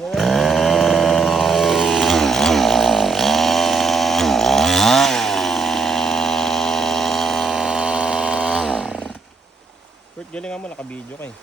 Kurt, galingan mo, naka-video ka eh.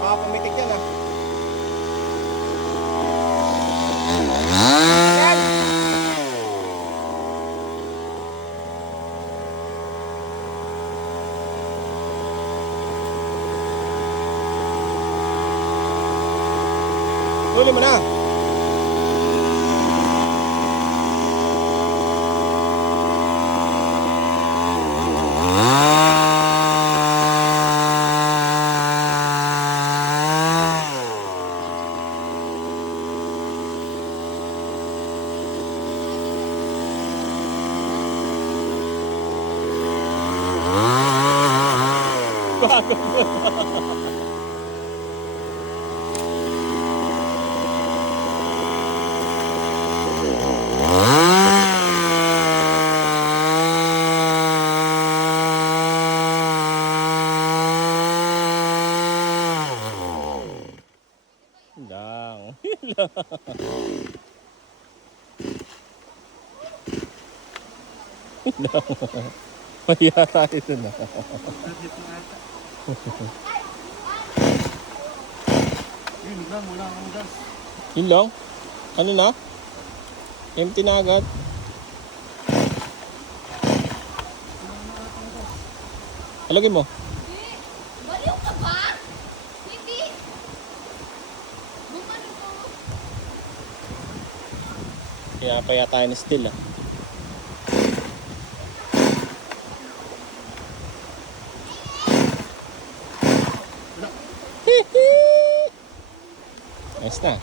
Baka pumitik yan ah. Yan! Huli mo na! Bago po. Lang. Mahiya tayo dun ah. Yun lang, wala akong gas. Yun lang? Ano na? Empty na agad? Alagay mo. Hindi! Baliw ka ba? Hindi! Bumano ko. Kaya pa yata tayo ni Steel ah. Nice na.